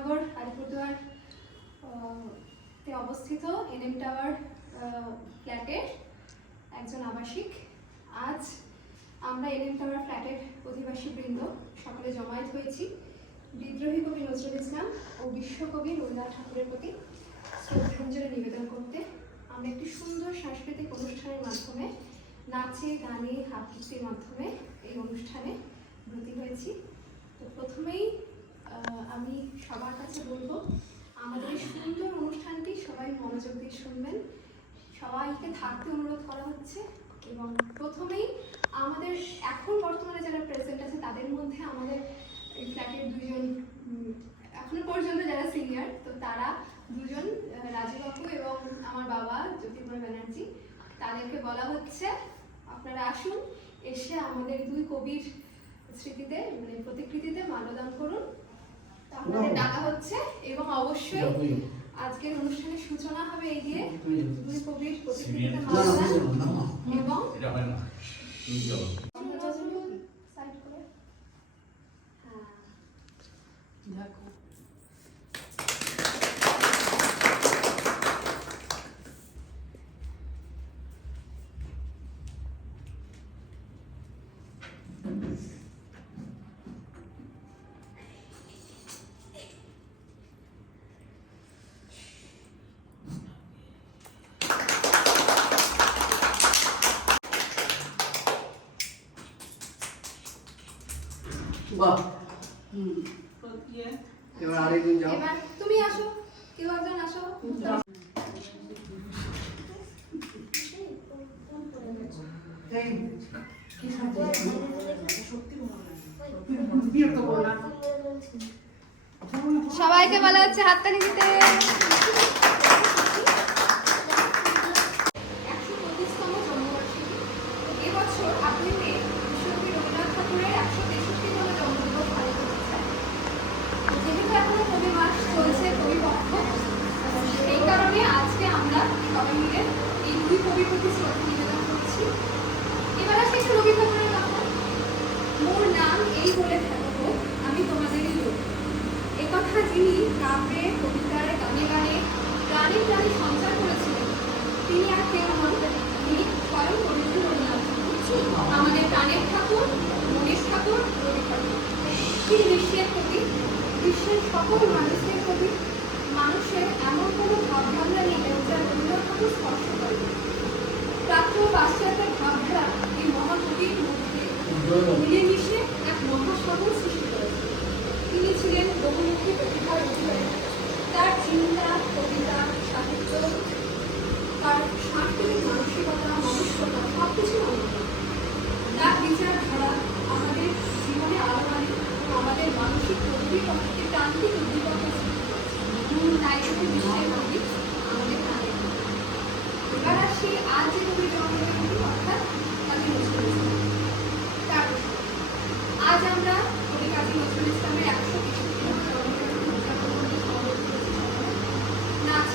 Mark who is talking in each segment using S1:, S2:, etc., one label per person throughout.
S1: উম, দেবীনগর আলিপুরদুয়ার তে অবস্থিত NM tower ফ্ল্যাটের একজন আবাসিক। আজ আমরা এনএম টাওয়ার ফ্ল্যাটের অধিবাসী বৃন্দ সকলে জমায়েত হয়েছি। বিদ্রোহী কবি নজরুল ইসলাম ও বিশ্বকবি রবীন্দ্রনাথ ঠাকুরের প্রতি শ্রদ্ধাঞ্জলি নিবেদন করতে আমরা একটি সুন্দর সাংস্কৃতিক অনুষ্ঠানের মাধ্যমে নাচে গানে আবৃত্তির মাধ্যমে এই অনুষ্ঠানে ব্রতী হয়েছি। তো প্রথমেই আমি সবার কাছে বলব, আমাদের সুন্দর অনুষ্ঠানটি সবাই মনোযোগ দিয়ে শুনবেন। সবাইকে থাকতে অনুরোধ করা হচ্ছে এবং প্রথমেই আমাদের এখন বর্তমানে যারা প্রেজেন্ট আছে, তাদের মধ্যে আমাদের ফ্ল্যাটের দুজন এখনও পর্যন্ত যারা সিনিয়র তো তারা দুজন রাজীব এবং আমার বাবা জ্যোতির্ময় ব্যানার্জি, তাদেরকে বলা হচ্ছে, আপনারা আসুন, এসে আমাদের দুই কবির স্মৃতিতে মানে প্রতিকৃতিতে আপনাদের ডাকা হচ্ছে এবং অবশ্যই আজকের অনুষ্ঠানের সূচনা হবে এই দিয়ে দুই কবির
S2: মা।
S1: এবং
S2: বাহ। এবার আরেকজন যাও।
S1: এবার তুমি আসো কেউ একজন আসো। সবাইকে বলা হচ্ছে হাততালি দিতে একশো পঁচিশতম জন্মবার্ষিকী এবছর আবৃত্তি বিশ্বকবি রবীন্দ্রনাথ ঠাকুরের একশো তেষট্টিতম জন্মদিবস পালিত হচ্ছে যেহেতু এখনও কবি মাস চলছে কবি পক্ষ সেই কারণে আজকে আমরা সবাই মিলে এই দুই কবির প্রতি শ্রদ্ধা নিবেদন করছি এবার আসি একটু রবি ঠাকুরের কথা মোর বলে থাকব আমি তোমাদেরই লোক। একথা যিনি কাব্যে কবিতায় গানে গানে গানে গানে সঞ্চার করেছিলেন তিনি আর কেউ নন। তিনি স্বয়ং রবীন্দ্র আমাদের প্রাণের ঠাকুর মনের ঠাকুর রবি ঠাকুর। তিনি বিশ্বের কবি বিশ্বের সকল মানুষের কবি। মানুষের এমন কোনো ভাবভাবনা নেই যা রবীন্দ্রনাথ ঠাকুর স্পর্শ করে। প্রাচ্য পাশ্চাত্যের ভাবধারা এই মহাকবির মধ্যে মিলেমিশে মহাসাগর সৃষ্টি করেছে তিনি ছিলেন বহুমুখী প্রতিভার অধিকারী। তার চিন্তা, কবিতা, সাহিত্য, তার সাংস্কৃতিক মানসিকতা মনস্কতা সব কিছু অনন্য তার বিচারধারা আমাদের জীবনে আলো আনে এবং আমাদের মানসিক প্রকৃতিকে প্রান্তিক উদ্দীপকতা সৃষ্টি করেছে তাই তিনি বিশ্বের কবি আমাদের প্রাণের কবি। এবার আসি আজ যে কবির জন্মদিন অর্থাৎ কাজী নজরুল ইসলাম তার প্রসঙ্গে। আজ আমরা কবি কাজী নজরুল ইসলামের একশো তেষট্টিতম জন্মদিন উদযাপন করতে সমবেত হয়েছি সবাই।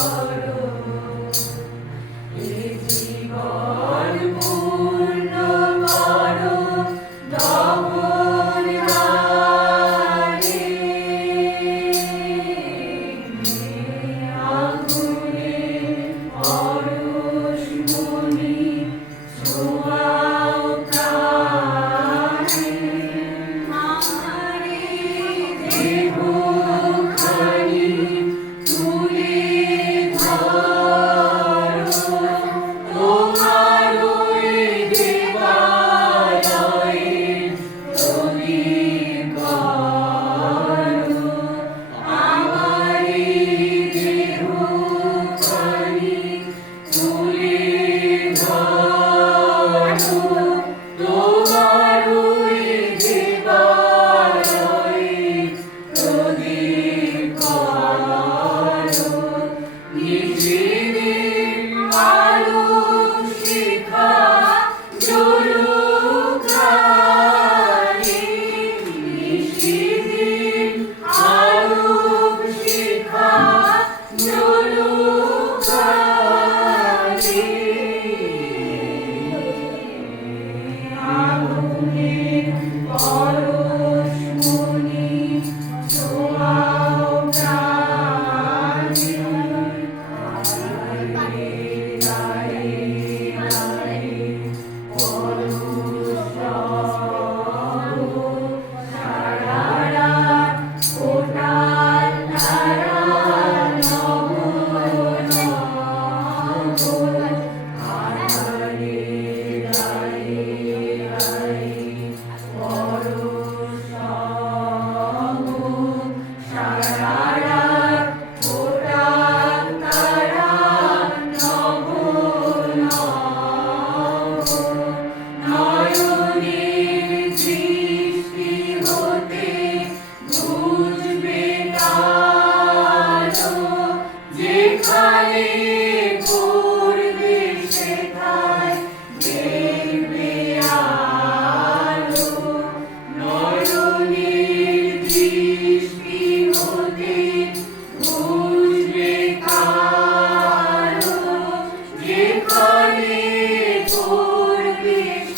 S2: Oh.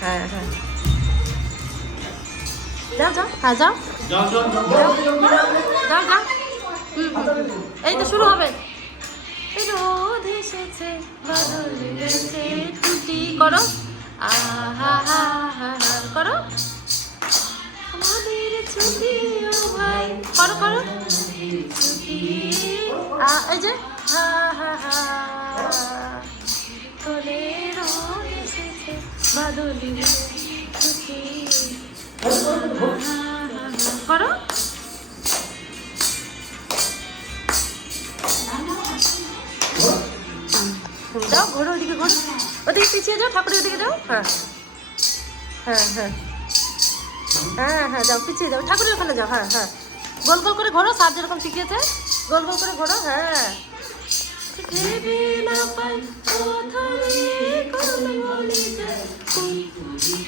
S3: হ্যাঁ হ্যাঁ। যাও যাও হ্যাঁ যাও।
S4: যাও যাও।
S3: এই তো শুরু হবে। রোদ এসেছে বাদল এসেছে টুটি করো। আহা হা হা হা করো। আমাদের ছুটি ও ভাই। করো করো। ছুটি আ, এই যে হা হা হা। করো। যাও ঘোরো ওদিকে ঘোরো। ওদিকে পিছিয়ে যাও, ঠাকুরের দিকে যাও। হ্যাঁ। হ্যাঁ হ্যাঁ। হ্যাঁ হ্যাঁ যাও, পিছিয়ে যাও। ঠাকুরের ওখানে যাও হ্যাঁ হ্যাঁ। গোল গোল করে ঘোরো সার যেরকম শিখিয়েছে। গোল গোল করে ঘোরো হ্যাঁ। ভেবে না পাই কোথায় কোন বলে যায় কোন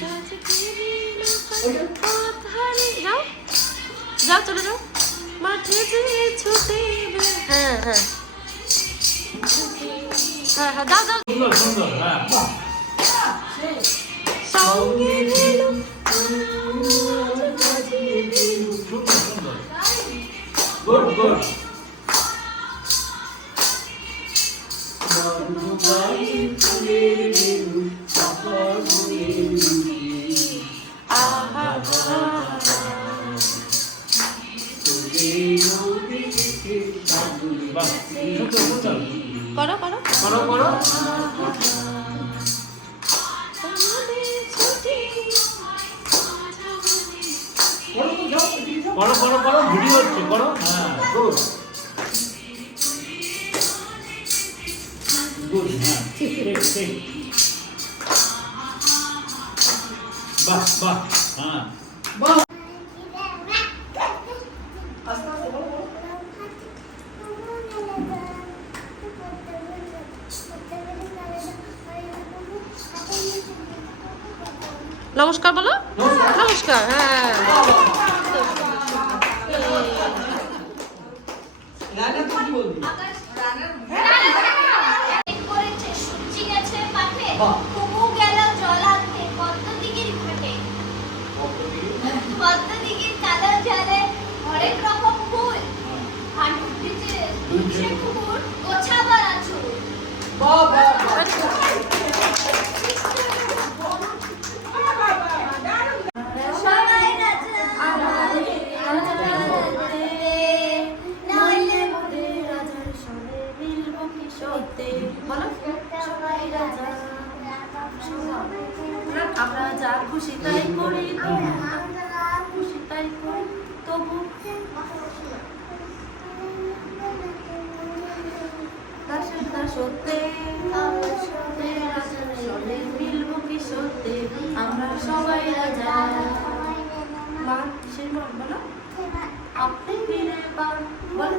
S3: কাছে ভেবে না পাই কোথায় যাও। যাও চলে যাও। মাঠে যে ছুটে হ্যাঁ হ্যাঁ। হ্যাঁ হ্যাঁ যাও যাও
S4: সুন্দর সুন্দর হ্যাঁ।
S3: সঙ্গে নিল
S4: সুন্দর সুন্দর।
S3: করো করো।
S4: করো
S3: যাও
S4: পড়ো পড়ো পড়ো ভিডিও হচ্ছে পড়ো হ্যাঁ গুড গুড হ্যাঁ ঠিক ঠিক বাহ বাহ হ্যাঁ
S3: বাহ আস্তে আস্তে বলো বলো
S2: নমস্কার বলো নমস্কার হ্যাঁ
S5: সত্যি
S2: বলো।
S5: সবাই
S2: আমরা যা খুশি তাই করি খুশি তাই করি, তবু মিলব কি সত্যি আমরা সবাই রাজা। আপনি ফিরে পান বলো।